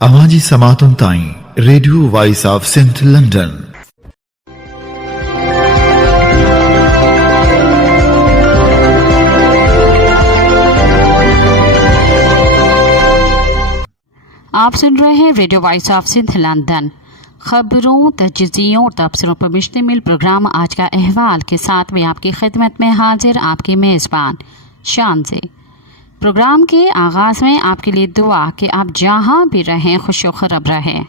आवाजी समातुन ताई radio voice of Sindh London. आप सुन रहे हैं radio voice of Sindh London. खबरों, तजज़ियों और तबसरों पर मुश्तमिल प्रोग्राम आज का अहवाल के साथ में आपकी खिदमत में हाजिर आपके मेज़बान शान से। प्रोग्राम के आगाज़ में आपके लिए दुआ कि आप जहां भी रहें खुश व खरब रहें।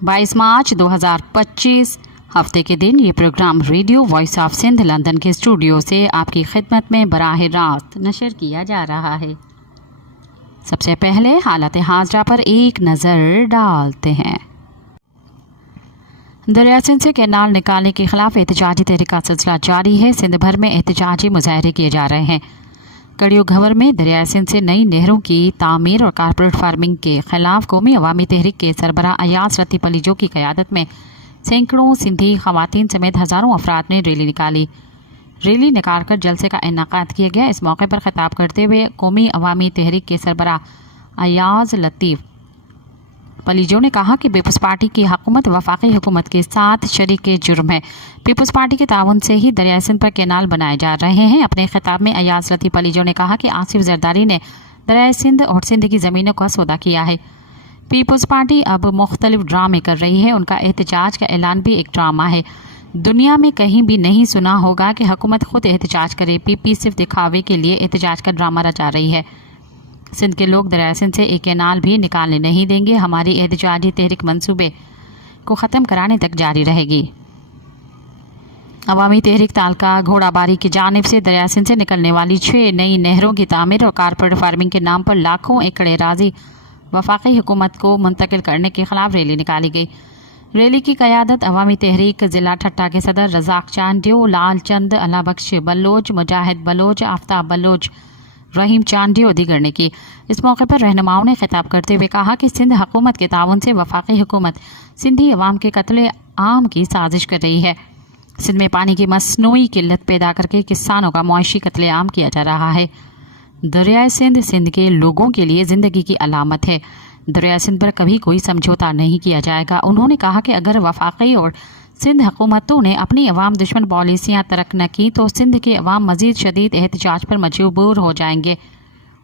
22 मार्च 2025 हफ्ते के दिन ये programme radio voice of Sindh London के स्टूडियो से आपकी खिदमत में बराह रास्त नशर किया जा रहा है। सबसे पहले हालत हाजरा पर एक नज़र डालते हैं। दरिया सिंध से कैनाल निकालने के खिलाफ एहतजाजी तहरीक का सिलसिला जारी है। सिंध भर में एहतजाजी मुजाहरे किए जा रहे हैं। कड़ियो घवर में दरिया सिंध से नई नहरों की तामीर और कारपोरेट फार्मिंग के खिलाफ कौमी अवामी तहरीक के सरबराह अयाज रती पलीजो की क़यादत में सैकड़ों सिंधी खवातीन समेत हज़ारों अफराद ने रैली निकाली। रैली निकालकर जलसे का इनेकाद किया गया। इस मौके पर खिताब करते हुए कौमी अवामी तहरीक के सरबराह अयाज लतीफ़ पलीजो ने कहा कि पीपल्स पार्टी की हुकूमत वफाकी हुकूमत के साथ शरीक जुर्म है। पीपल्स पार्टी के ताउन से ही दरिया सिंध पर कैनाल बनाए जा रहे हैं। अपने खिताब में अयाज लतीफ़ पलीजो ने कहा कि आसिफ जरदारी ने दरिया सिंध और सिंध की ज़मीनों का सौदा किया है। पीपल्स पार्टी अब मुख्तलिफ ड्रामे कर रही है। उनका एहतजाज का ऐलान भी एक ड्रामा है। दुनिया में कहीं भी नहीं सुना होगा कि हुकूमत खुद एहतजाज करे। पीपी सिर्फ दिखावे के लिए एहतजाज का ड्रामा रचा रही है। सिंध के लोग दरिया सिंध से एक कैनाल भी निकालने नहीं देंगे। हमारी एहतजाजी तहरीक मंसूबे को ख़त्म कराने तक जारी रहेगी। अवामी तहरीक तालका घोड़ाबारी की जानिब से दरिया सिंध से निकलने वाली 6 नई नहरों की तामीर और कारपोरेट फार्मिंग के नाम पर लाखों एकड़ राजी वफाकी हुकूमत को मुंतकिल करने के खिलाफ रैली निकाली गई। रैली की क़यादत अवामी तहरीक ज़िला ठट्टा के सदर रज़ाक चांडियो, लाल चंद, अला बख्श बलोच, मुजाहिद बलोच, आफ्ताब बलोच, रहीम चांडियो दीगर ने की। इस मौके पर रहनुमाओं ने खिताब करते हुए कहा कि सिंध हुकूमत के ताउन से वफाकी हुकूमत सिंधी अवाम के कत्ले आम की साजिश कर रही है। सिंध में पानी की मसनूई किल्लत पैदा करके किसानों का मुआशी कत्ले आम किया जा रहा है। दरिया सिंध सिंध के लोगों के लिए ज़िंदगी की अलामत है। दरिया सिंध पर कभी कोई समझौता नहीं किया जाएगा। उन्होंने कहा कि अगर वफाकी और सिंध हुकूमतों ने अपनी अवाम दुश्मन पॉलिसियाँ तरक न की तो सिंध के अवाम मज़ीद शदीद एहतजाज पर मजबूर हो जाएंगे।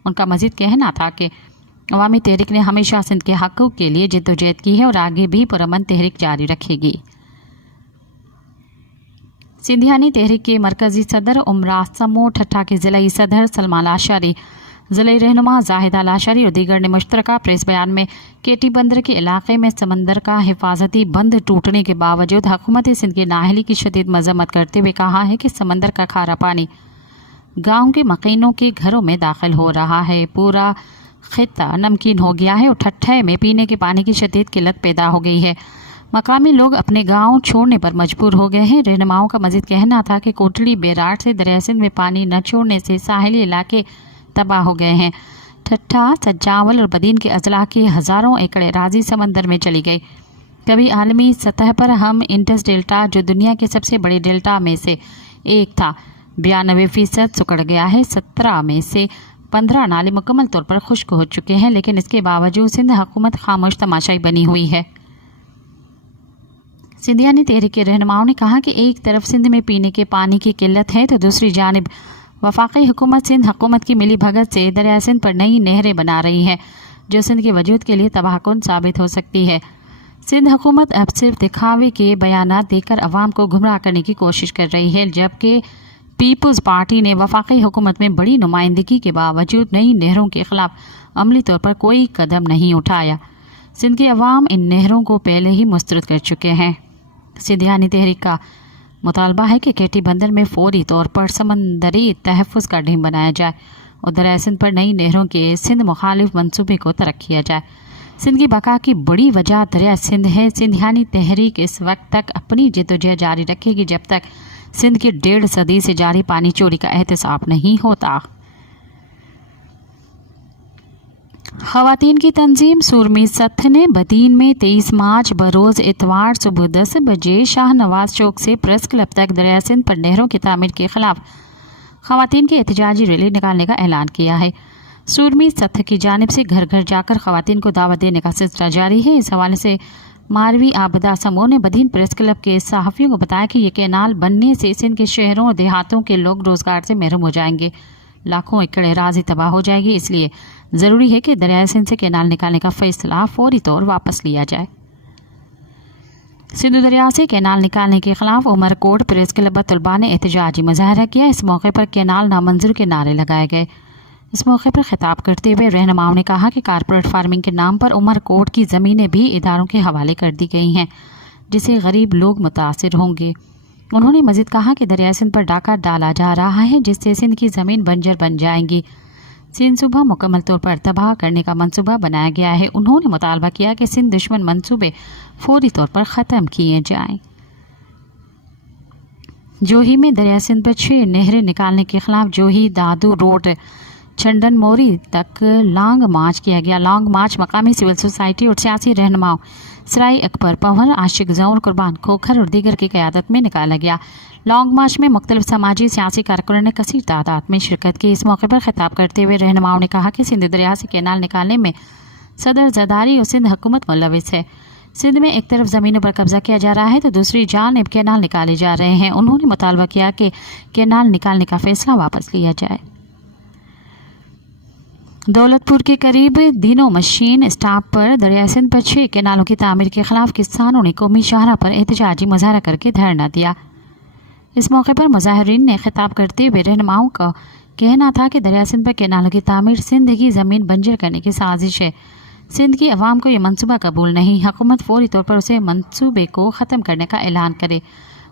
उनका मज़ीद कहना था कि अवामी तहरीक ने हमेशा सिंध के हक़ूक़ के लिए जद्दोजहद की है और आगे भी पुरअमन तहरीक जारी रखेगी। सिंधियानी तहरीक के मरकज़ी सदर उमरा समो, ठट्टा के ज़िला सदर सलमान लाशारी, ज़िला रहनुमा जाहिदा लाशारी और दीगर ने मुश्तरका प्रेस बयान में केटी बंदर के इलाके में समंदर का हिफाजती बंद टूटने के बावजूद हुकूमत सिंध की नाअहली की शदीद मजम्मत करते हुए कहा है कि समंदर का खारा पानी गाँव के मकीनों के घरों में दाखिल हो रहा है। पूरा खित्ता नमकीन हो गया है और ठट्ठे में पीने के पानी की शदीद किल्लत पैदा हो गई है। मकामी लोग अपने गांव छोड़ने पर मजबूर हो गए हैं। रहनुमाओं का मजीद कहना था कि कोटली बेराट से दरिया सिंध में पानी न छोड़ने से साहिली इलाके तबाह हो गए हैं। ठट्ठा, सज्जावल और बदीन के अजला के हज़ारों एकड़ राजी समंदर में चली गई। कभी आलमी सतह पर हम इंडस डेल्टा, जो दुनिया के सबसे बड़े डेल्टा में से एक था, 92% सुकड़ गया है। 17 में से 15 नाले मुकम्मल तौर पर खुश्क हो चुके हैं, लेकिन इसके बावजूद सिंध हुकूमत खामोश तमाशाई बनी हुई है। सिंधियानी तहरीक के रहनुमाओं ने कहा कि एक तरफ सिंध में पीने के पानी की किल्लत है तो दूसरी जानिब वफाकी हुकूमत सिंध हुकूमत की मिली भगत से दरिया सिंध पर नई नहरें बना रही है जो सिंध के वजूद के लिए तबाहकुन साबित हो सकती है। सिंध हुकूमत अब सिर्फ दिखावे के बयानात देकर अवाम को गुमराह करने की कोशिश कर रही है, जबकि पीपल्स पार्टी ने वफाकी हुकूमत में बड़ी नुमाइंदगी के बावजूद नई नहरों के खिलाफ अमली तौर पर कोई कदम नहीं उठाया। सिंध के अवाम इन नहरों को पहले ही मुस्तरद कर चुके हैं। सिंधियानी तहरीक का मुतालबा है कि केटी बंदर में फौरी तौर पर समंदरी तहफ़्फ़ुज़ का ढीम बनाया जाए और दरिया सिंध पर नई नहरों के सिंध मुखालिफ मंसूबे को तरक किया जाए। सिंध की बका की बड़ी वजह दरिया सिंध है। सिंधियानी तहरीक इस वक्त तक अपनी जद्दोजहद जारी रखेगी जब तक सिंध की 1.5 सदी से जारी पानी चोरी का एहतसाब नहीं होता। ख़वातीन की तंजीम सूरमी सथ ने बदीन में 23 मार्च बरोज़ इतवार सुबह 10 बजे शाह नवाज चौक से प्रेस क्लब तक दरिया सिंध पर नहरों की तामीर के खिलाफ ख़वातीन की एहतजाजी रैली निकालने का ऐलान किया है। सूरमी सत्थ की जानिब से घर घर जाकर खवातीन को दावत देने का सिलसिला जारी है। इस हवाले से मारवी आबदा समूह ने बदीन प्रेस क्लब के सहाफ़ियों को बताया कि ये कैनाल बनने से सिंध के शहरों और देहातों के लोग रोजगार से महरूम हो जाएंगे, लाखों एकड़ अराज़ी तबाह हो जाएगी। इसलिए ज़रूरी है कि दरियाए सिंध से कैनाल निकालने का फैसला फौरी तौर वापस लिया जाए। सिंधु दरिया से कैनाल निकालने के खिलाफ उमरकोट प्रेस क्लब तलबा ने एहतजाजी मुजाहरा किया। इस मौके पर कैनाल नामंजूर के नारे लगाए गए। इस मौके पर खिताब करते हुए रहनुमाओं ने कहा कि कारपोरेट फार्मिंग के नाम पर उमरकोट की ज़मीनें भी इदारों के हवाले कर दी गई हैं, जिससे गरीब लोग मुतासिर होंगे। उन्होंने मज़ीद कहा कि दरिया सिंध पर डाका डाला जा रहा है, जिससे सिंध की ज़मीन बंजर बन जाएंगी। सिंध सूबा मुकम्मल तौर पर तबाह करने का मंसूबा बनाया गया है। उन्होंने मुतालबा किया कि सिंध दुश्मन मंसूबे फौरी तौर पर ख़त्म किए जाएं। जोही में दरिया सिंध पर 6 नहरें निकालने के खिलाफ जोही दादू रोड चंदन मोरी तक लॉन्ग मार्च किया गया। लॉन्ग मार्च मकामी सिविल सोसाइटी और सियासी रहनुमाओं सराय अकबर पंवर, आशिक जौन, कुर्बान खोखर और दीगर की क़यादत में निकाला गया। लॉन्ग मार्च में मुख्तलिफ समाजी सियासी कारकुनों ने कसीर तादाद में शिरकत की। इस मौके पर खिताब करते हुए रहनुमाओं ने कहा कि सिंध दरिया से कैनाल निकालने में सदर जदारी और सिंध हुकूमत मुलविस है। सिंध में एक तरफ ज़मीनों पर कब्जा किया जा रहा है तो दूसरी जानिब कैनाल निकाले जा रहे हैं। उन्होंने मुतालबा किया कि कैनाल निकालने का फैसला वापस लिया जाए। दौलतपुर के करीब दिनों मशीन स्टॉप पर दरिया सिंध पर 6 कैनालों की तामीर के खिलाफ किसानों ने कौमी शाहरा पर एहतजाजी मुजाहरा करके धरना दिया। इस मौके पर मुजाहिरीन ने खिताब करते हुए रहनुमाओं का कहना था कि दरिया सिंध पर कैनालों की तामीर सिंध की ज़मीन बंजर करने की साजिश है। सिंध की अवाम को ये मंसूबा कबूल नहीं। हुकूमत फौरी तौर पर उसे मंसूबे को ख़त्म करने का ऐलान करे।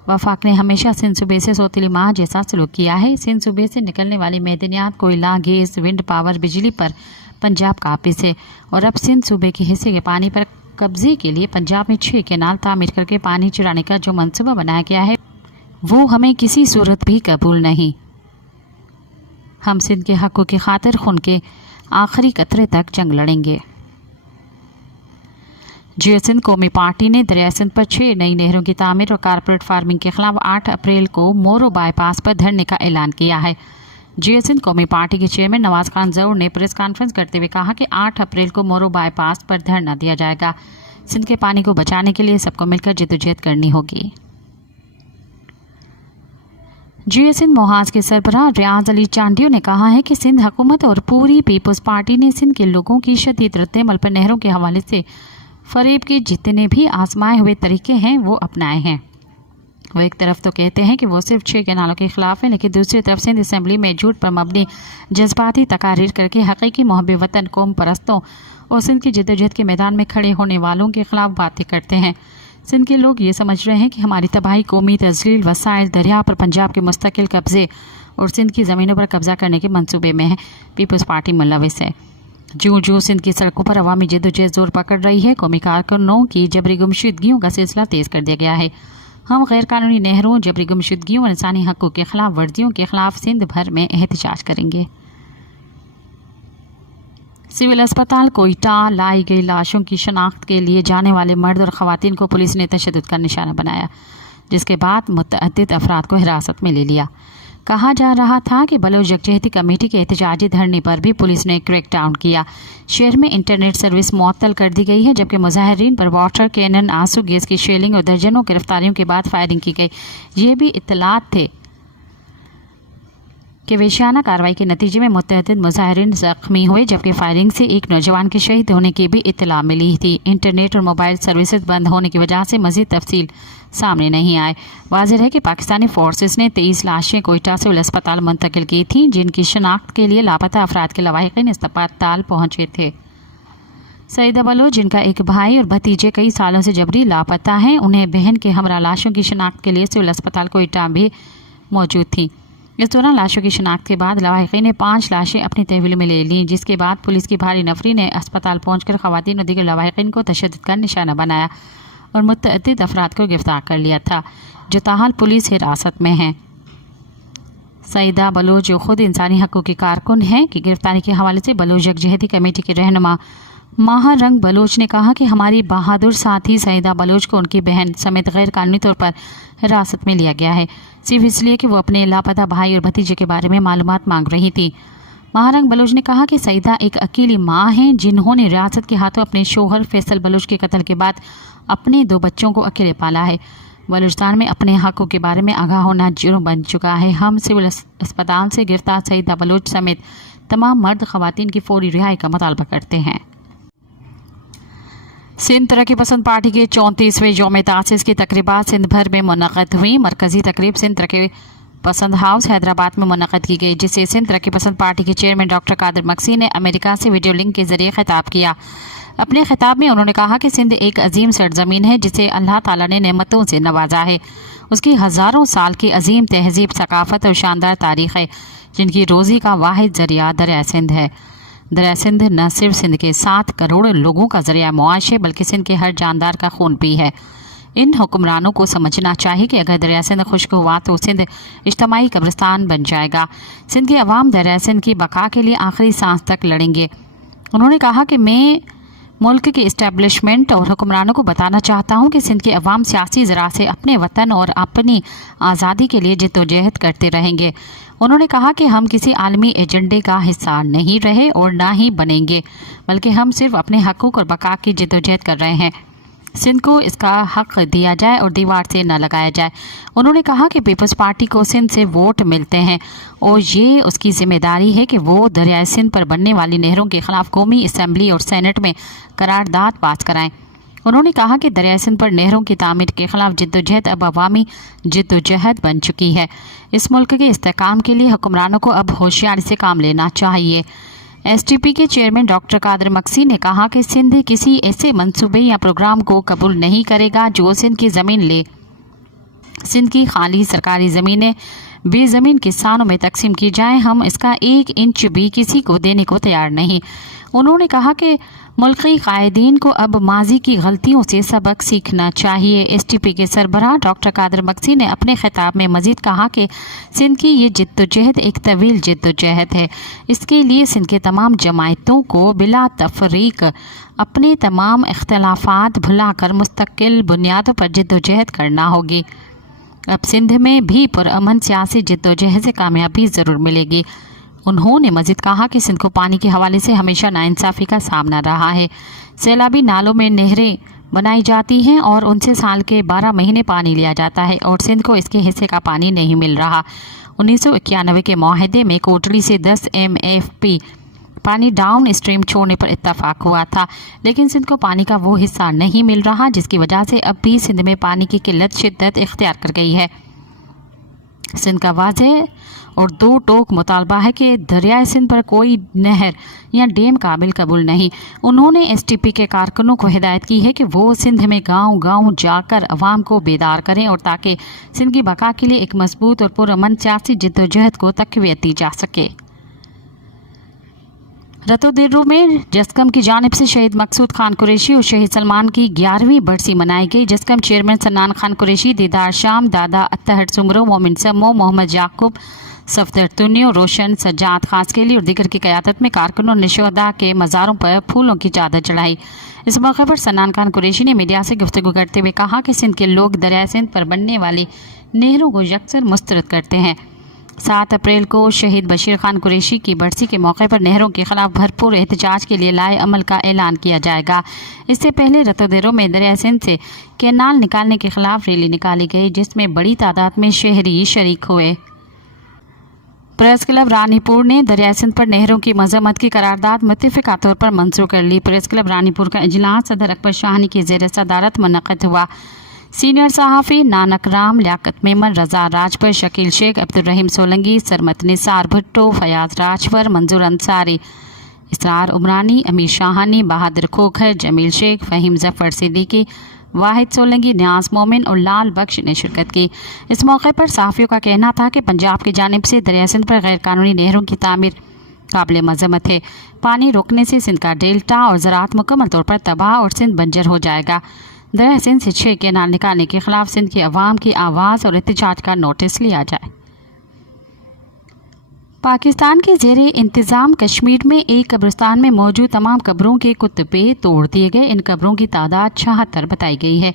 वफाक ने हमेशा सिंध सूबे से सौतीली माह जैसा सलूक किया है। सिंध सूबे से निकलने वाली मैदनियात कोयला, गैस, विंड पावर, बिजली पर पंजाब काबिज है और अब सिंध सूबे के हिस्से के पानी पर कब्जे के लिए पंजाब में 6 कैनाल तामीर करके पानी चुराने का जो मंसूबा बनाया गया है वो हमें किसी सूरत भी कबूल नहीं। हम सिंध के हक़ों की खातिर खून के आखिरी कतरे तक जंग लड़ेंगे। जियो सिंध कौमी पार्टी ने दरिया सिंध पर 6 नई नहरों की तामीर और कारपोरेट फार्मिंग के खिलाफ 8 अप्रैल को मोरो बाईपास पर धरने का ऐलान किया है। जियो सिंध कौमी पार्टी के चेयरमैन नवाज खान जौहर ने प्रेस कॉन्फ्रेंस करते हुए कहा कि 8 अप्रैल को मोरो बाईपास पर धरना दिया जाएगा। सिंध के पानी को बचाने के लिए सबको मिलकर जद्दोजहद करनी होगी। जियो सिंध मोहाज के सरबराह रियाज अली चांडियो ने कहा है कि सिंध हुकूमत और पूरी पीपल्स पार्टी ने सिंध के लोगों की शदीद रद्द-ए-अमल पर नहरों के हवाले से फरेब के जितने भी आजमाए हुए तरीके हैं वो अपनाए हैं। वो एक तरफ तो कहते हैं कि वो सिर्फ 6 कैनालों के खिलाफ हैं, लेकिन दूसरी तरफ सिंध असम्बली में झूठ पर मबनी जज्बाती तकारीर करके हकीकी मोहब्बे वतन, कौम परस्तों और सिंध की जद्दोजहद के मैदान में खड़े होने वालों के खिलाफ बातें करते हैं। सिंध के लोग ये समझ रहे हैं कि हमारी तबाही, कौमी तजलील, वसाइल, दरिया पर पंजाब के मुस्तकिल कब्जे और सिंध की ज़मीनों पर कब्जा करने के मंसूबे में है। पीपल्स पार्टी मुलविस है। जो सिंध की सड़कों पर अवामी जद्दोजहद जोर पकड़ रही है, कौमी कारकुनों की जबरी गुमशुदगियों का सिलसिला तेज़ कर दिया गया है। हम गैर कानूनी नहरों, जबरी गुमशुदगियों और इंसानी हक़ों के खिलाफ वर्जियों के खिलाफ सिंध भर में एहतजाज करेंगे। सिविल अस्पताल कोयटा लाई गई लाशों की शनाख्त के लिए जाने वाले मर्द और ख़वातीन को पुलिस ने तशद्दुद का निशाना बनाया, जिसके बाद मुतअद्दिद अफराद को हिरासत में ले लिया। कहा जा रहा था कि बलोच यकजहती कमेटी के एहतजाजी धरने पर भी पुलिस ने क्रैकडाउन किया। शहर में इंटरनेट सर्विस मुअत्तल कर दी गई है, जबकि मुजाहिरीन पर वाटर कैनन, आंसू गैस की शेलिंग और दर्जनों गिरफ्तारियों के बाद फायरिंग की गई। ये भी इत्तलात थे कि वेशियाना कार्रवाई के नतीजे में मुतअद्दिद मुजाहिरीन जख्मी हुए, जबकि फायरिंग से एक नौजवान के शहीद होने की भी इत्तला मिली थी। इंटरनेट और मोबाइल सर्विसेज बंद होने की वजह से मज़ीद तफसील सामने नहीं आए। वाज़ेह है कि पाकिस्तानी फोर्सेस ने 23 लाशें कोयटा सिविल अस्पताल मुंतकिल की थीं, जिनकी शनाख्त के लिए लापता अफराद के लवाहिकीन अस्पताल पहुँचे थे। सईदा बलोच, जिनका एक भाई और भतीजे कई सालों से जबरी लापता हैं, उन्हें बहन के हमरा लाशों की शनाख्त के लिए सिविल अस्पताल कोयटा भी मौजूद थी। इस दौरान लाशों की शनाख्त के बाद लवाहिकीन ने 5 लाशें अपनी तहवील में ले लीं, जिसके बाद पुलिस की भारी नफरी ने अस्पताल पहुंचकर खवातीन और दीगर लवाहिकीन को तशद्दुद का निशाना बनाया और मुतअद्दिद अफराद को गिरफ्तार कर लिया था, जो ताहाल पुलिस हिरासत में हैं। सईदा बलोच, जो खुद इंसानी हक़ों की कारकुन हैं, की गिरफ्तारी के हवाले से बलोच यकजहती कमेटी के रहनुमा माहर रंग बलोच ने कहा कि हमारी बहादुर साथी सईदा बलोच को उनकी बहन समेत गैर कानूनी तौर पर हिरासत में लिया गया है, सिर्फ इसलिए कि वो अपने लापता भाई और भतीजे के बारे में मालूमात मांग रही थी। महारंग बलोच ने कहा कि सईदा एक अकेली मां हैं जिन्होंने रियासत के हाथों अपने शोहर फैसल बलोच के कत्ल के बाद अपने 2 बच्चों को अकेले पाला है। बलूचिस्तान में अपने हकों के बारे में आगाह होना जुर्म बन चुका है। हम सिविल अस्पताल से गिरफ्तार सईदा बलोच समेत तमाम मर्द खवातीन की फौरी रिहाई का मुतालबा करते हैं। सिंध तरक्की पसंद पार्टी के 34वें यौम तासीस की तकरीबात सिंध भर में मुनक़्क़िद हुई। मरकजी तकरीब सिंध तरक्की पसंद हाउस हैदराबाद में मुनक़्क़िद की गई, जिसे सिंध तरक्की पसंद पार्टी के चेयरमैन डॉक्टर कादिर मक्सी ने अमेरिका से वीडियो लिंक के जरिए खिताब किया। अपने खिताब में उन्होंने कहा कि सिंध एक अजीम सरजमीन है जिसे अल्लाह ताला ने नेमतों से नवाजा है। उसकी हज़ारों साल की अजीम तहजीब, सकाफत और शानदार तारीख़ है, जिनकी रोज़ी का वाहिद ज़रिया दरिया सिंध है। दरिया सिंध न सिर्फ सिंध के 7 करोड़ लोगों का ज़रिया मुआश है, बल्कि सिंध के हर जानदार का खून भी है। इन हुक्मरानों को समझना चाहिए कि अगर दरिया सिंध खुश्क हुआ तो सिंध इज्तमाई कब्रिस्तान बन जाएगा। सिंध के अवाम दरिया सिंध की बका के लिए आखिरी सांस तक लड़ेंगे। उन्होंने कहा कि मैं मुल्क के इस्टेब्लिशमेंट और हुक्मरानों को बताना चाहता हूँ कि सिंध के अवाम सियासी ज़रा से अपने वतन और अपनी आज़ादी के लिए जिद्दोजहद करते रहेंगे। उन्होंने कहा कि हम किसी आलमी एजेंडे का हिस्सा नहीं रहे और ना ही बनेंगे, बल्कि हम सिर्फ अपने हकूक़ और बका की जिद्दोजहद कर रहे हैं। सिंध को इसका हक दिया जाए और दीवार से न लगाया जाए। उन्होंने कहा कि पीपल्स पार्टी को सिंध से वोट मिलते हैं और ये उसकी जिम्मेदारी है कि वो दरियाए सिंध पर बनने वाली नहरों के खिलाफ कौमी असम्बली और सेनेट में करारदाद पास कराएं। उन्होंने कहा कि दरियाए सिंध पर नहरों की तामीर के खिलाफ जिद्दोजहद अब अवामी जिद्दोजहद बन चुकी है। इस मुल्क के इस्तेहकाम के लिए हुक्मरानों को अब होशियारी से काम लेना चाहिए। STP के चेयरमैन डॉक्टर कादिर मक्सी ने कहा कि सिंध किसी ऐसे मंसूबे या प्रोग्राम को कबूल नहीं करेगा जो सिंध की ज़मीन ले। सिंध की खाली सरकारी ज़मीनें बेज़मीन किसानों में तकसीम की जाएं, हम इसका 1 इंच भी किसी को देने को तैयार नहीं। उन्होंने कहा कि मुल्की कायदीन को अब माजी की गलतियों से सबक सीखना चाहिए। STP के सरबराह डॉक्टर कादिर मक्सी ने अपने खिताब में मजीद कहा कि सिंध की ये जिद्दोजहद एक तवील जिद्दोजहद है। इसके लिए सिंध के तमाम जमायतों को बिला तफरीक अपने तमाम इख्तलाफात भुलाकर मुस्तकिल बुनियादों पर जिद्दोजहद करना होगी। अब सिंध में भी पुरअमन सियासी जिद्दोजहद से कामयाबी ज़रूर मिलेगी। उन्होंने मजीद कहा कि सिंध को पानी के हवाले से हमेशा नाइंसाफ़ी का सामना रहा है। सैलाबी नालों में नहरें बनाई जाती हैं और उनसे साल के 12 महीने पानी लिया जाता है और सिंध को इसके हिस्से का पानी नहीं मिल रहा। 1991 के मुआहदे में कोटली से 10 MFP पानी डाउन स्ट्रीम छोड़ने पर इत्तफाक हुआ था, लेकिन सिंध को पानी का वो हिस्सा नहीं मिल रहा, जिसकी वजह से अब भी सिंध में पानी की किल्लत शिद्दत इख्तियार कर गई है। सिंध का वाज़ेह और 2 टोक मुतालबा है कि दरियाए सिंध पर कोई नहर या डैम काबिल कबूल नहीं। उन्होंने STP के कारकुनों को हिदायत की है कि वो सिंध में गांव-गांव जाकर अवाम को बेदार करें और ताकि सिंध की बका के लिए एक मजबूत और पुरअमन सियासी जिद्दोजहद को तक़वियत दी जा सके। रतोदेरो में जस्कम की जानिब से शहीद मकसूद खान कुरैशी और शहीद सलमान की 11वीं बरसी मनाई गई। जस्कम चेयरमैन सन्नान खान कुरैशी, दीदार शाम, दादा अत्तहर सुमरो, मोमिन सम्मो, मोहम्मद याकूब, सफदर तुनियो, रोशन सज्जाद खासकेली और दीगर की क़यादत में कारकुनों ने शहदा के मज़ारों पर फूलों की चादर चढ़ाई। इस मौके पर सन्नान खान कुरैशी ने मीडिया से गुफ्तगू करते हुए कहा कि सिंध के लोग दरिया सिंध पर बनने वाली नहरों को यकसर मुस्तरद करते हैं। 7 अप्रैल को शहीद बशीर खान कुरैशी की बरसी के मौके पर नहरों के खिलाफ भरपूर एहतजाज के लिए लाए अमल का ऐलान किया जाएगा। इससे पहले रतोदेरो में दरिया सिंध से कैनाल निकालने के खिलाफ रैली निकाली गई, जिसमें बड़ी तादाद में शहरी शरीक हुए। प्रेस क्लब रानीपुर ने दरिया सिंध पर नहरों की मजम्मत की करारदाद मुत्तफ़िक़ा तौर पर मंजूर कर ली। प्रेस क्लब रानीपुर का इजलास सदर अकबर शाहनी की ज़ेर सदारत मुनक़्क़िद हुआ। सीनियर सहाफ़ी नानक राम, लियाकत मेमन, रज़ा राजपर, शकील शेख, अब्दुर्रहीम सोलंगी, सरमत निसार भुट्टो, फयाज राजवर, मंजूर अंसारी, इसरार उमरानी, अमीर शाहानी, बहादुर खोखर, जमील शेख, फ़हीम ज़फ़र सिद्दीकी, वाहिद सोलंगी, न्याज मोमिन और लाल बख्श ने शिरकत की। इस मौके पर सहाफ़ियों का कहना था कि पंजाब की जानिब से दरिया सिंध पर गैर कानूनी नहरों की तामीर काबिल मज़म्मत है। पानी रोकने से सिंध का डेल्टा और ज़राअत मुकम्मल तौर पर तबाह और सिंध बंजर हो जाएगा। दरिया सिंध से 6 कैनाल निकालने के खिलाफ सिंध की अवाम की आवाज़ और एहतजाज का नोटिस लिया जाए। पाकिस्तान के ज़ेरे इंतज़ाम कश्मीर में एक कब्रिस्तान में मौजूद तमाम कब्रों के कुत्बे तोड़ दिए गए। इन कब्रों की तादाद 76 बताई गई है।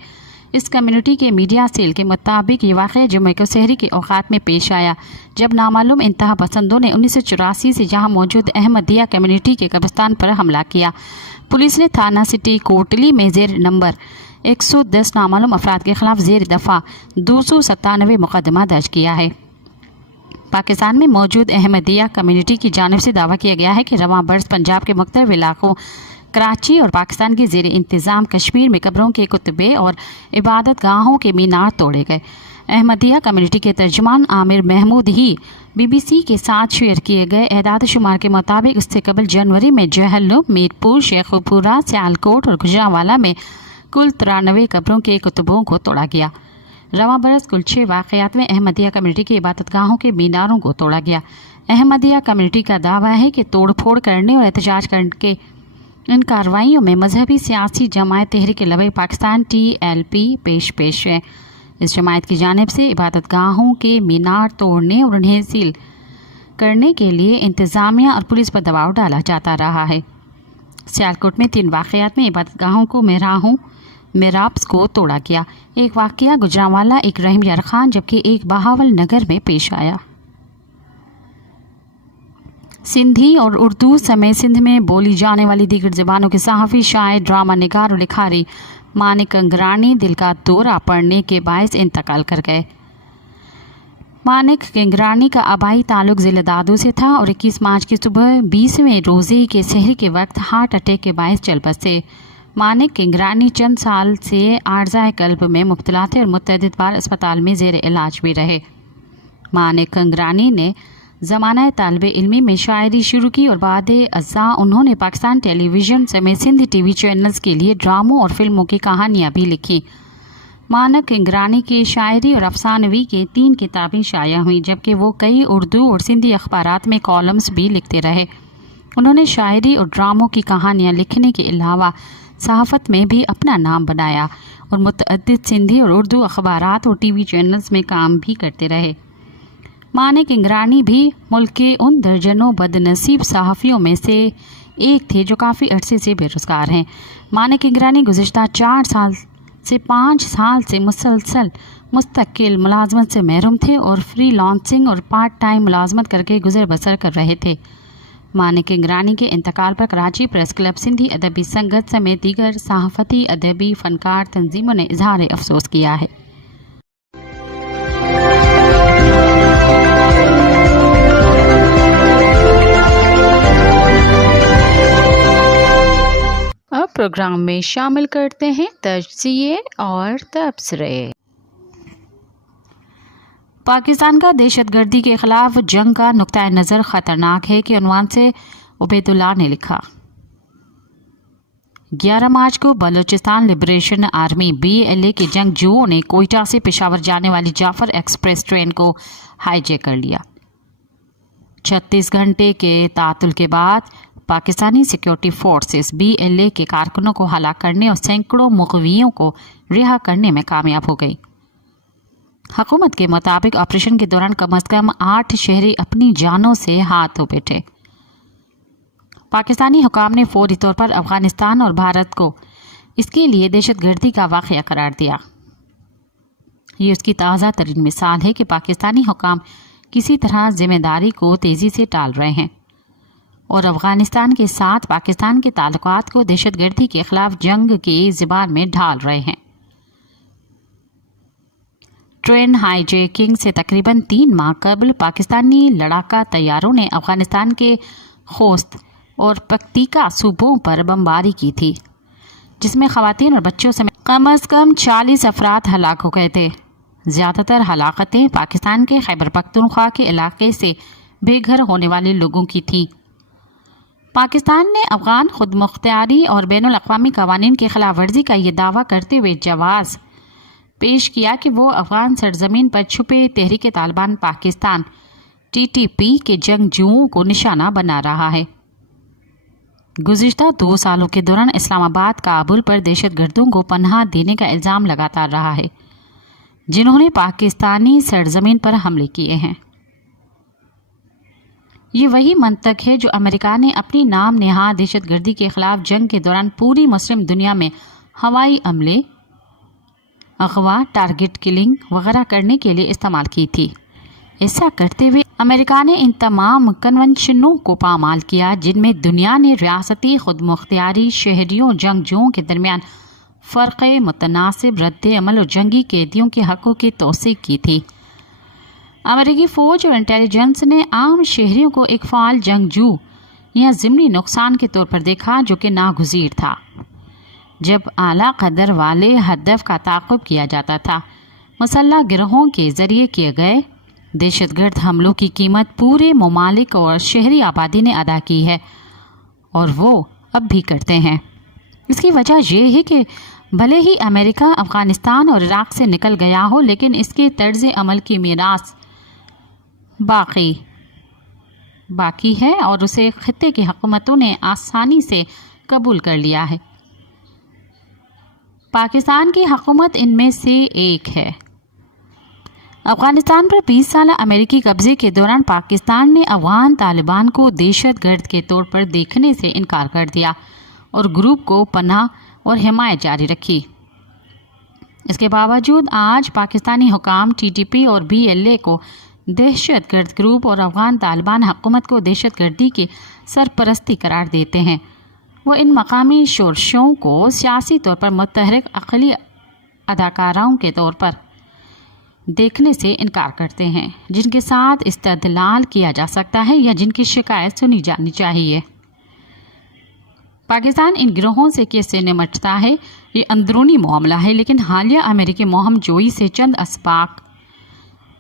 اس کمیونٹی کے میڈیا سیل کے مطابق یہ واقعہ جمعہ کو سحری کے اوقات میں پیش آیا جب نامعلوم انتہا پسندوں نے 1984 سے جہاں موجود احمدیہ کمیونٹی کے قبرستان پر حملہ کیا۔ پولیس نے تھانہ سٹی کوٹلی میں زیر نمبر 110 نامعلوم افراد کے خلاف زیر دفعہ 297 مقدمہ درج کیا ہے۔ پاکستان میں موجود احمدیہ کمیونٹی کی جانب سے دعویٰ کیا گیا ہے کہ رواں برس پنجاب کے مختلف علاقوں کراچی اور پاکستان کے زیر انتظام کشمیر میں قبروں کے کتبے اور عبادت گاہوں کے مینار توڑے گئے۔ احمدیہ کمیونٹی کے ترجمان عامر محمود ہی BBC کے ساتھ شیئر کیے گئے اعداد و شمار کے مطابق اس سے قبل جنوری میں جہلم، میرپور، شیخ پورہ، سیالکوٹ اور گجرانوالہ میں کل 93 قبروں کے کتبوں کو توڑا گیا۔ رواں برس کل 6 واقعات میں احمدیہ کمیونٹی کی عبادت گاہوں کے میناروں کو توڑا گیا۔ احمدیہ کمیونٹی کا دعویٰ ہے کہ توڑ پھوڑ کرنے اور احتجاج کرنے کے ان کارروائیوں میں مذہبی سیاسی جماعت تحریک لبیک پاکستان TLP پیش ہے۔ اس جماعت کی جانب سے عبادت گاہوں کے مینار توڑنے اور انہیں سیل کرنے کے لیے انتظامیہ اور پولیس پر دباؤ ڈالا جاتا رہا ہے۔ سیالکوٹ میں 3 واقعات میں عبادت گاہوں کو محرابس کو توڑا گیا۔ ایک واقعہ گجرانوالہ ایک رحیم یار خان جبکہ ایک بہاول نگر میں پیش آیا۔ سندھی اور اردو سمیت سندھ میں بولی جانے والی دیگر زبانوں کے صحافی، شاعر، ڈرامہ نگار اور لکھاری مانک کنگرانی دل کا دورہ پڑنے کے باعث انتقال کر گئے۔ مانک کنگرانی کا آبائی تعلق ضلع دادو سے تھا اور 21 مارچ کی صبح 20ویں روزے کے سحری کے وقت ہارٹ اٹیک کے باعث چل بسے۔ مانک کنگرانی چند سال سے عارضہ قلب میں مبتلا تھے اور متعدد بار اسپتال میں زیر علاج بھی رہے۔ مانک کنگرانی نے زمانہ طالب علمی میں شاعری شروع کی اور بعد ازاں انہوں نے پاکستان ٹیلی ویژن سمیت سندھ TV چینلز کے لیے ڈراموں اور فلموں کی کہانیاں بھی لکھیں۔ مانک کنگرانی کی شاعری اور افسانوی کے 3 کتابیں شائع ہوئیں جبکہ وہ کئی اردو اور سندھی اخبارات میں کالمز بھی لکھتے رہے۔ انہوں نے شاعری اور ڈراموں کی کہانیاں لکھنے کے علاوہ صحافت میں بھی اپنا نام بنایا اور متعدد سندھی اور اردو اخبارات اور TV چینلز میں کام بھی کرتے رہے۔ مانک کنگرانی بھی ملک کے ان درجنوں بد نصیب صحافیوں میں سے ایک تھے جو کافی عرصے سے بے روزگار ہیں۔ مانک کنگرانی گزشتہ 4 سال سے 5 سال سے مسلسل مستقل ملازمت سے محروم تھے اور فری لانسنگ اور پارٹ ٹائم ملازمت کر کے گزر بسر کر رہے تھے۔ مانک کنگرانی کے انتقال پر کراچی پریس کلب، سندھی ادبی سنگت سمیت دیگر صحافتی ادبی فنکار تنظیموں نے اظہار افسوس کیا ہے۔ اب پروگرام میں شامل کرتے ہیں تجزیے اور تبصرے۔ پاکستان کا دہشت گردی کے خلاف جنگ کا نقطۂ نظر خطرناک ہے کے عنوان سے عبید اللہ نے لکھا۔ 11 مارچ کو بلوچستان لبریشن آرمی BLA کے جنگجوؤں نے کوئٹہ سے پشاور جانے والی جعفر ایکسپریس ٹرین کو ہائی جیک کر لیا۔ 36 گھنٹے کے تعطل کے بعد پاکستانی سیکیورٹی فورسز BLA کے کارکنوں کو ہلاک کرنے اور سینکڑوں مغویوں کو رہا کرنے میں کامیاب ہو گئی۔ حکومت کے مطابق آپریشن کے دوران کم از کم 8 شہری اپنی جانوں سے ہاتھ دھو بیٹھے۔ پاکستانی حکام نے فوری طور پر افغانستان اور بھارت کو اس کے لیے دہشت گردی کا واقعہ قرار دیا۔ یہ اس کی تازہ ترین مثال ہے کہ پاکستانی حکام کسی طرح ذمہ داری کو تیزی سے ٹال رہے ہیں اور افغانستان کے ساتھ پاکستان کے تعلقات کو دہشت گردی کے خلاف جنگ کی زبان میں ڈھال رہے ہیں۔ ٹرین ہائی جیکنگ سے تقریباً 3 ماہ قبل پاکستانی لڑاکا طیاروں نے افغانستان کے خوست اور پکتیکا صوبوں پر بمباری کی تھی، جس میں خواتین اور بچوں سمیت کم از کم 40 افراد ہلاک ہو گئے تھے۔ زیادہ تر ہلاکتیں پاکستان کے خیبر پختونخوا کے علاقے سے بے گھر ہونے والے لوگوں کی تھیں۔ پاکستان نے افغان خود مختاری اور بین الاقوامی قوانین کی خلاف ورزی کا یہ دعویٰ کرتے ہوئے جواز پیش کیا کہ وہ افغان سرزمین پر چھپے تحریک طالبان پاکستان TTP کے جنگجوؤں کو نشانہ بنا رہا ہے۔ گزشتہ 2 سالوں کے دوران اسلام آباد کابل پر دہشت گردوں کو پناہ دینے کا الزام لگاتا رہا ہے، جنہوں نے پاکستانی سرزمین پر حملے کیے ہیں۔ یہ وہی منطق ہے جو امریکہ نے اپنی نام نہاد دہشت گردی کے خلاف جنگ کے دوران پوری مسلم دنیا میں ہوائی عملے اغوا، ٹارگٹ کلنگ وغیرہ کرنے کے لیے استعمال کی تھی۔ ایسا کرتے ہوئے امریکہ نے ان تمام کنونشنوں کو پامال کیا جن میں دنیا نے ریاستی خود مختاری شہریوں جنگجوؤں کے درمیان فرق متناسب رد عمل اور جنگی قیدیوں کے حقوق کی توثیق کی تھی۔ امریکی فوج اور انٹیلیجنس نے عام شہریوں کو ایک فعال جنگجو یا ضمنی نقصان کے طور پر دیکھا جو کہ ناگزیر تھا۔ جب اعلیٰ قدر والے ہدف کا تعاقب کیا جاتا تھا، مسلح گروہوں کے ذریعے کیے گئے دہشت گرد حملوں کی قیمت پورے ممالک اور شہری آبادی نے ادا کی ہے اور وہ اب بھی کرتے ہیں۔ اس کی وجہ یہ ہے کہ بھلے ہی امریکہ افغانستان اور عراق سے نکل گیا ہو، لیکن اس کے طرز عمل کی میراث باقی ہے اور اسے خطے کی حکومتوں نے آسانی سے قبول کر لیا ہے۔ پاکستان کی حکومت ان میں سے ایک ہے۔ افغانستان پر 20 سالہ امریکی قبضے کے دوران پاکستان نے افغان طالبان کو دہشت گرد کے طور پر دیکھنے سے انکار کر دیا اور گروپ کو پناہ اور حمایت جاری رکھی۔ اس کے باوجود آج پاکستانی حکام ٹی ٹی پی اور بی ایل اے کو دہشت گرد گروپ اور افغان طالبان حکومت کو دہشت گردی کی سرپرستی قرار دیتے ہیں۔ وہ ان مقامی شورشوں کو سیاسی طور پر متحرک عقلی اداکاروں کے طور پر دیکھنے سے انکار کرتے ہیں جن کے ساتھ استدلال کیا جا سکتا ہے یا جن کی شکایت سنی جانی چاہیے۔ پاکستان ان گروہوں سے کیسے نمٹتا ہے یہ اندرونی معاملہ ہے، لیکن حالیہ امریکی مہم جوئی سے چند اسباق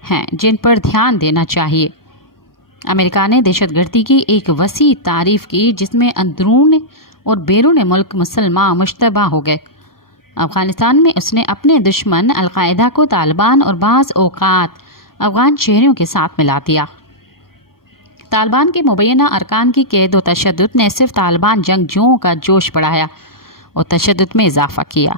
ہیں جن پر دھیان دینا چاہیے۔ امریکہ نے دہشت گردی کی ایک وسیع تعریف کی جس میں اندرون اور بیرون ملک مسلمان مشتبہ ہو گئے۔ افغانستان میں اس نے اپنے دشمن القاعدہ کو طالبان اور بعض اوقات افغان شہریوں کے ساتھ ملا دیا۔ طالبان کے مبینہ ارکان کی قید و تشدد نے صرف طالبان جنگجوؤں کا جوش بڑھایا اور تشدد میں اضافہ کیا۔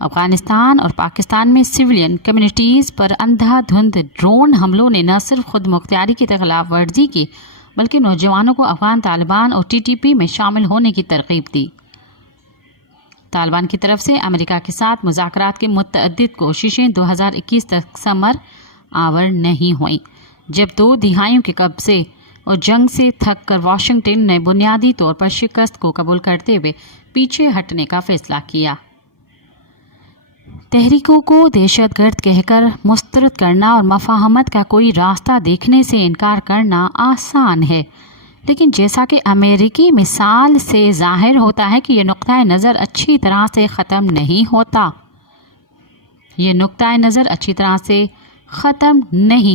افغانستان اور پاکستان میں سویلین کمیونٹیز پر اندھا دھند ڈرون حملوں نے نہ صرف خود مختاری کی خلاف ورزی کی بلکہ نوجوانوں کو افغان طالبان اور ٹی ٹی پی میں شامل ہونے کی ترغیب دی۔ طالبان کی طرف سے امریکہ کے ساتھ مذاکرات کی متعدد کوششیں 2021 تک ثمر آور نہیں ہوئیں، جب 2 دہائیوں کے قبضے اور جنگ سے تھک کر واشنگٹن نے بنیادی طور پر شکست کو قبول کرتے ہوئے پیچھے ہٹنے کا فیصلہ کیا۔ تحریکوں کو دہشت گرد کہہ کر مسترد کرنا اور مفاہمت کا کوئی راستہ دیکھنے سے انکار کرنا آسان ہے، لیکن جیسا کہ امریکی مثال سے ظاہر ہوتا ہے کہ یہ نقطۂ نظر اچھی طرح سے ختم نہیں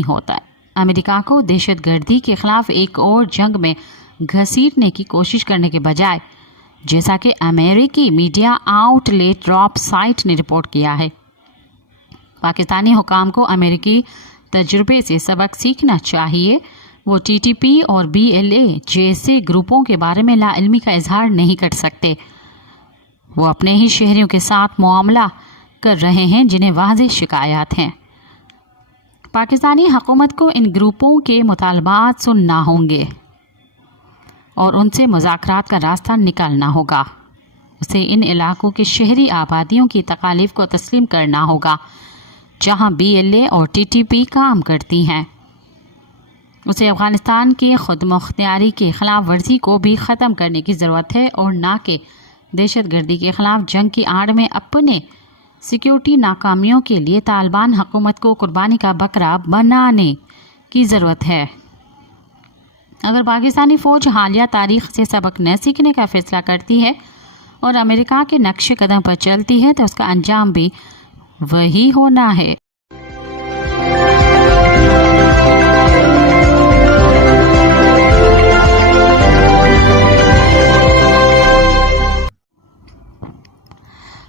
ہوتا۔ امریکہ کو دہشت گردی کے خلاف ایک اور جنگ میں گھسیٹنے کی کوشش کرنے کے بجائے، جیسا کہ امریکی media outlet Drop Site نے رپورٹ کیا ہے، پاکستانی حکام کو امریکی تجربے سے سبق سیکھنا چاہیے۔ وہ ٹی ٹی پی اور بی ایل اے جیسے گروپوں کے بارے میں لا علمی کا اظہار نہیں کر سکتے۔ وہ اپنے ہی شہریوں کے ساتھ معاملہ کر رہے ہیں جنہیں واضح شکایات ہیں۔ پاکستانی حکومت کو ان گروپوں کے مطالبات سننا ہوں گے اور ان سے مذاکرات کا راستہ نکالنا ہوگا۔ اسے ان علاقوں کے شہری آبادیوں کی تکالیف کو تسلیم کرنا ہوگا جہاں بی ایل اے اور ٹی ٹی پی کام کرتی ہیں۔ اسے افغانستان کے خود مختاری کی خلاف ورزی کو بھی ختم کرنے کی ضرورت ہے اور نہ کہ دہشت گردی کے خلاف جنگ کی آڑ میں اپنے سیکیورٹی ناکامیوں کے لیے طالبان حکومت کو قربانی کا بکرا بنانے کی ضرورت ہے۔ اگر پاکستانی فوج حالیہ تاریخ سے سبق نہ سیکھنے کا فیصلہ کرتی ہے اور امریکہ کے نقش قدم پر چلتی ہے تو اس کا انجام بھی وہی ہونا ہے۔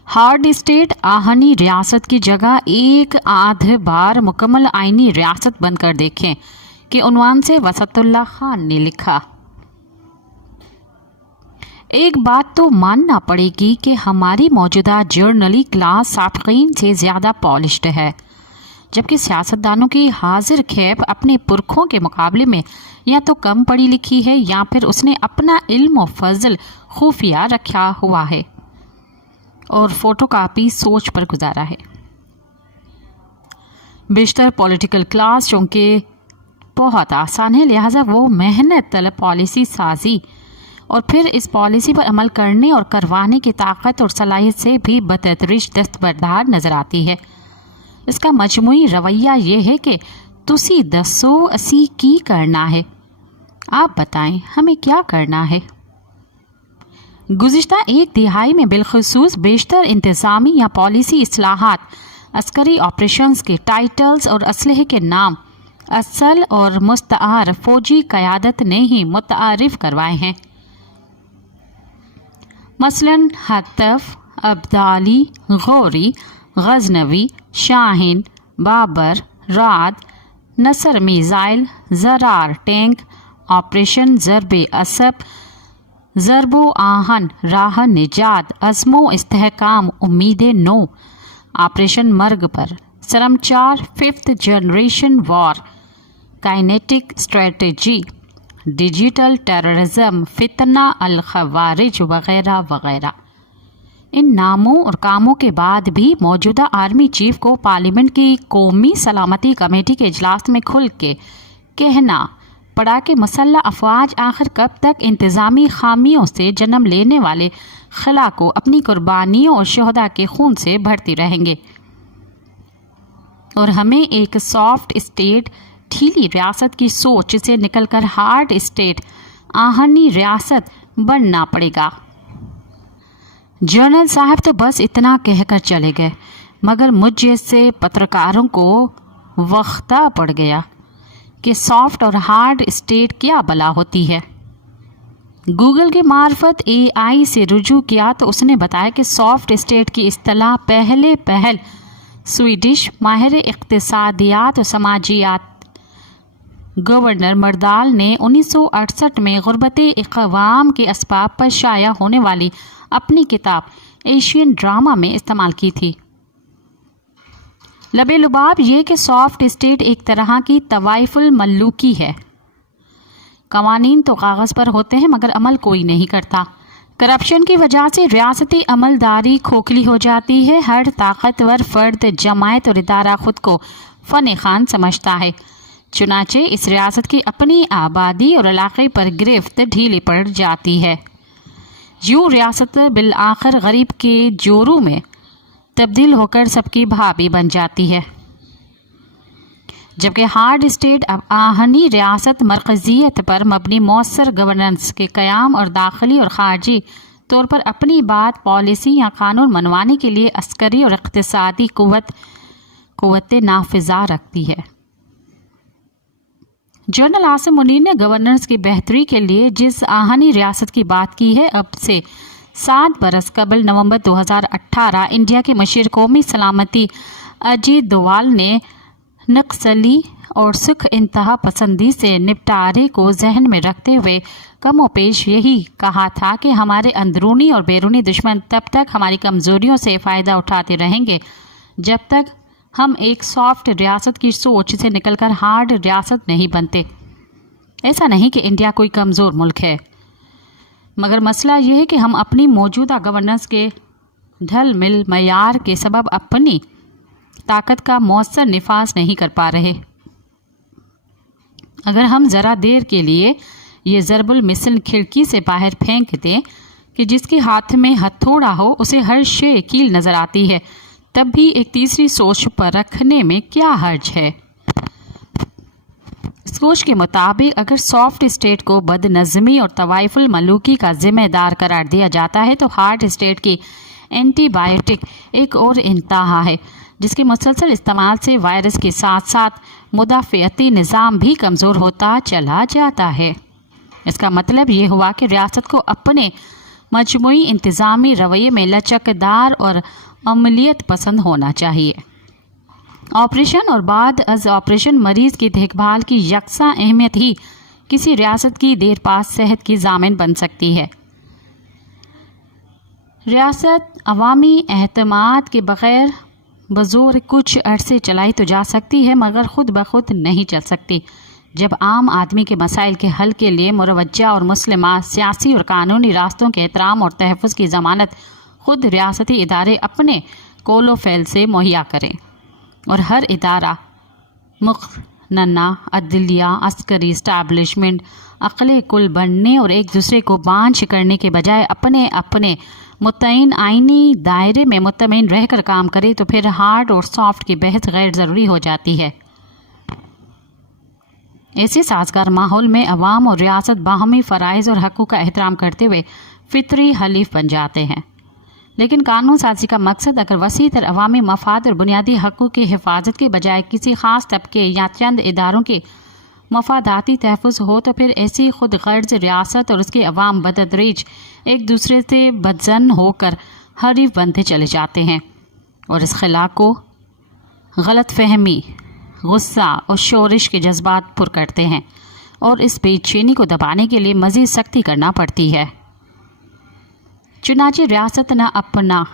ہارڈ اسٹیٹ آہنی ریاست کی جگہ ایک آدھ بار مکمل آئینی ریاست بن کر دیکھیں کے عنوان سے وسط اللہ خان نے لکھا۔ ایک بات تو ماننا پڑے گی کہ ہماری موجودہ جرنلی کلاس سابقین سے زیادہ پالشڈ ہے، جبکہ سیاستدانوں کی حاضر کھیپ اپنے پرکھوں کے مقابلے میں یا تو کم پڑھی لکھی ہے یا پھر اس نے اپنا علم و فضل خفیہ رکھا ہوا ہے اور فوٹو کاپی سوچ پر گزارا ہے۔ بیشتر پولیٹیکل کلاس چونکہ بہت آسان ہے، لہٰذا وہ محنت طلب پالیسی سازی اور پھر اس پالیسی پر عمل کرنے اور کروانے کی طاقت اور صلاحیت سے بھی بتدریج دستبردار نظر آتی ہے۔ اس کا مجموعی رویہ یہ ہے کہ تسی دسو اسی کی کرنا ہے، آپ بتائیں ہمیں کیا کرنا ہے۔ گزشتہ ایک دہائی میں بالخصوص بیشتر انتظامی یا پالیسی اصلاحات عسکری آپریشنز کے ٹائٹلز اور اسلحے کے نام اصل اور مستعار فوجی قیادت نے ہی متعارف کروائے ہیں۔ مثلاً حتف، ابدالی، غوری، غزنوی، شاہین، بابر، رعد، نصر میزائل، زرار ٹینک، آپریشن ضرب اسب، ضرب و آہن، راہ نجات، عزم و استحکام، امید نو، آپریشن مرگ پر، سرم 4، 5th جنریشن وار، کائنیٹک اسٹریٹجی، ڈیجیٹل ٹیررزم، فتنہ الخوارج وغیرہ وغیرہ۔ ان ناموں اور کاموں کے بعد بھی موجودہ آرمی چیف کو پارلیمنٹ کی قومی سلامتی کمیٹی کے اجلاس میں کھل کے کہنا پڑا کہ مسلح افواج آخر کب تک انتظامی خامیوں سے جنم لینے والے خلا کو اپنی قربانیوں اور شہداء کے خون سے بھرتی رہیں گے، اور ہمیں ایک سافٹ اسٹیٹ ڈھیلی ریاست کی سوچ سے نکل کر ہارڈ اسٹیٹ آہنی ریاست بننا پڑے گا۔ جنرل صاحب تو بس اتنا کہہ کر چلے گئے، مگر مجھ جیسے پترکاروں کو وقتہ پڑ گیا کہ سافٹ اور ہارڈ اسٹیٹ کیا بلا ہوتی ہے۔ گوگل کے معرفت AI سے رجوع کیا تو اس نے بتایا کہ سافٹ اسٹیٹ کی اصطلاح پہل سویڈش ماہر اقتصادیات و سماجیات گورنر مردال نے 1968 میں غربت اقوام کے اسباب پر شائع ہونے والی اپنی کتاب ایشین ڈرامہ میں استعمال کی تھی۔ لب لباب یہ کہ سافٹ اسٹیٹ ایک طرح کی طوائف الملوکی ہے، قوانین تو کاغذ پر ہوتے ہیں مگر عمل کوئی نہیں کرتا۔ کرپشن کی وجہ سے ریاستی عملداری کھوکھلی ہو جاتی ہے، ہر طاقتور فرد، جماعت اور ادارہ خود کو فن خوان سمجھتا ہے، چنانچہ اس ریاست کی اپنی آبادی اور علاقے پر گرفت ڈھیلی پڑ جاتی ہے۔ یوں ریاست بالآخر غریب کے جورو میں تبدیل ہو کر سب کی بھابھی بن جاتی ہے، جبکہ ہارڈ اسٹیٹ اب آہنی ریاست مرکزیت پر مبنی مؤثر گورننس کے قیام اور داخلی اور خارجی طور پر اپنی بات، پالیسی یا قانون منوانے کے لیے عسکری اور اقتصادی قوت نافذہ رکھتی ہے۔ جنرل عاصم منیر نے گورننس کی بہتری کے لیے جس آہنی ریاست کی بات کی ہے، اب سے 7 برس قبل نومبر 2018 انڈیا کے مشیر قومی سلامتی اجیت دووال نے نکسلی اور سکھ انتہا پسندی سے نپٹارے کو ذہن میں رکھتے ہوئے کم و پیش یہی کہا تھا کہ ہمارے اندرونی اور بیرونی دشمن تب تک ہماری کمزوریوں سے فائدہ اٹھاتے رہیں گے جب تک ہم ایک سافٹ ریاست کی سوچ سے نکل کر ہارڈ ریاست نہیں بنتے۔ ایسا نہیں کہ انڈیا کوئی کمزور ملک ہے، مگر مسئلہ یہ ہے کہ ہم اپنی موجودہ گورننس کے ڈھل مل معیار کے سبب اپنی طاقت کا مؤثر نفاذ نہیں کر پا رہے۔ اگر ہم ذرا دیر کے لیے یہ ضرب المثل کھڑکی سے باہر پھینک دیں کہ جس کے ہاتھ میں ہتھوڑا ہو اسے ہر شے کیل نظر آتی ہے، تب بھی ایک تیسری سوچ پر رکھنے میں کیا حرج ہے؟ سوچ کے مطابق اگر سافٹ اسٹیٹ کو بد نظمی اور طوائف الملوکی کا ذمہ دار قرار دیا جاتا ہے تو ہارڈ اسٹیٹ کی اینٹی بائیوٹک ایک اور انتہا ہے جس کے مسلسل استعمال سے وائرس کے ساتھ ساتھ مدافعتی نظام بھی کمزور ہوتا چلا جاتا ہے۔ اس کا مطلب یہ ہوا کہ ریاست کو اپنے مجموعی انتظامی رویے میں لچکدار اور عملیت پسند ہونا چاہیے۔ آپریشن اور بعد از آپریشن مریض کی دیکھ بھال کی یکساں اہمیت ہی کسی ریاست کی دیر پاس صحت کی ضامن بن سکتی ہے۔ ریاست عوامی اعتماد کے بغیر بزور کچھ عرصے چلائی تو جا سکتی ہے مگر خود بخود نہیں چل سکتی۔ جب عام آدمی کے مسائل کے حل کے لیے مروجہ اور مسلمہ سیاسی اور قانونی راستوں کے احترام اور تحفظ کی ضمانت خود ریاستی ادارے اپنے کول و فعل سے مہیا کریں اور ہر ادارہ मुक़न्ना अदलिया अस्करी इस्टेब्लिशमेंट अक़ल कुल बनने और एक दूसरे को बांझ करने के बजाय अपने अपने मुतय्यन आइनी दायरे में मुतमईन रहकर काम करे तो फिर हार्ड और सॉफ्ट की बहस गैर ज़रूरी हो जाती है। ऐसे साजगार माहौल में अवाम और रियासत बाहमी फ़राइज़ और हक़ूक़ का एहतराम करते हुए फितरी हलीफ बन जाते हैं। लेकिन कानून साज़ी का मकसद अगर वसी तर अवामी मफाद और बुनियादी हक़ूक़ की हिफाजत के बजाय किसी ख़ास तबके या चंद इदारों के मफादाती तहफ़्फ़ुज़ हो तो फिर ऐसी खुद गर्ज रियासत और उसके अवाम बतदरीज एक दूसरे से बदज़न होकर हरीफ बनते चले जाते हैं और इस खिला को गलत फहमी, गुस्सा और शोरिश के जज्बात पुर करते हैं और इस बेचैनी को दबाने के लिए मज़ीद सख्ती करना पड़ती है। चुनांचे रियासत न अपना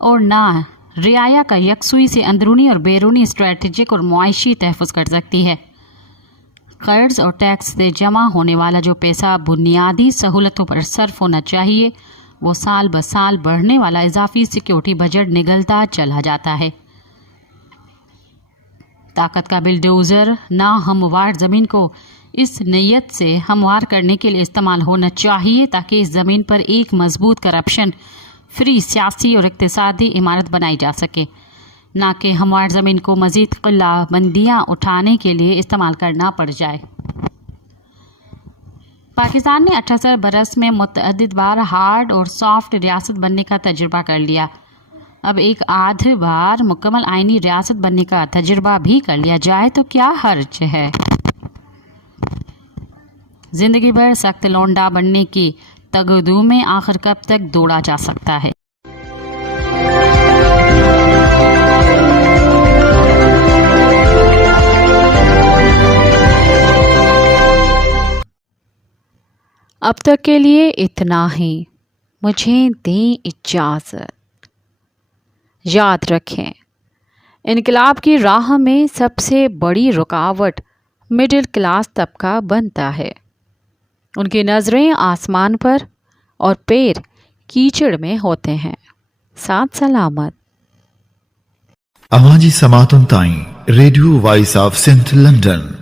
और न रियाया का यकसुई से अंदरूनी और बैरूनी स्ट्रेटजिक और मुआशी तहफ़्फ़ुज़ कर सकती है। कर्ज और टैक्स से जमा होने वाला जो पैसा बुनियादी सहूलतों पर सर्फ होना चाहिए वो साल ब साल बढ़ने वाला इजाफी सिक्योरिटी बजट निगलता चला जाता है। ताकत का बिलडोज़र ना हमवार ज़मीन को इस नीयत से हमवार करने के लिए इस्तेमाल होना चाहिए ताकि इस ज़मीन पर एक मजबूत करप्शन फ्री सियासी और इक़्तिसादी इमारत बनाई जा सके, ना कि हमवार ज़मीन को मज़ीद क़िला बंदियाँ उठाने के लिए इस्तेमाल करना पड़ जाए। पाकिस्तान ने 78 बरस में मुतअद्दिद बार हार्ड और सॉफ्ट रियासत बनने का तजुर्बा कर लिया। अब एक आध बार मुकम्मल आइनी रियासत बनने का तजुर्बा भी कर लिया जाए तो क्या हर्ज है। ज़िंदगी भर सख्त लौंडा बनने की तगदू में आखिर कब तक दौड़ा जा सकता है। अब तक के लिए इतना ही। मुझे दें इजाज़त। याद रखें, इनकलाब की राह में सबसे बड़ी रुकावट मिडिल क्लास तबका बनता है। उनकी नज़रें आसमान पर और पैर कीचड़ में होते हैं। साथ सलामत। अवाजी समातुन ताई radio voice of Sindh London.